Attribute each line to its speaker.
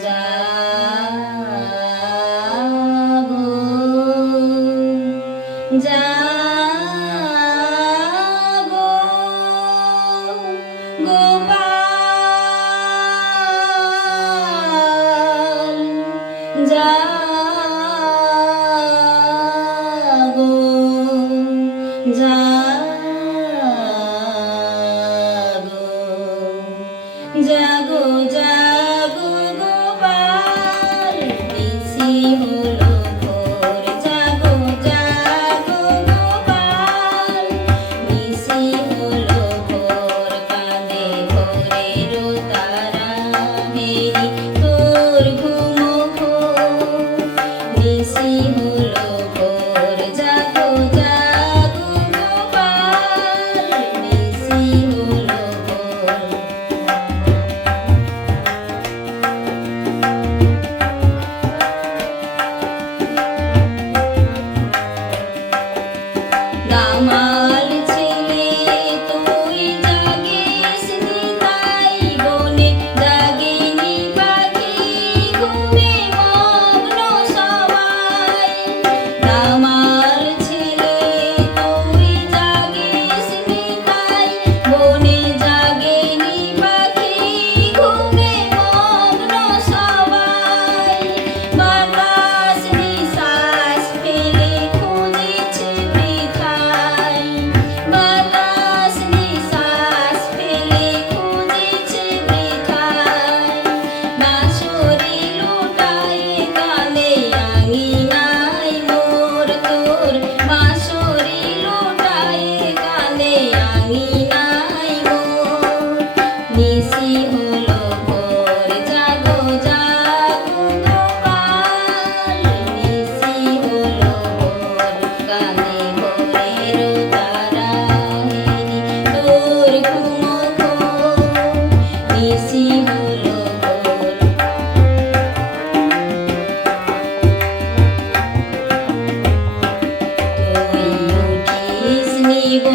Speaker 1: Da.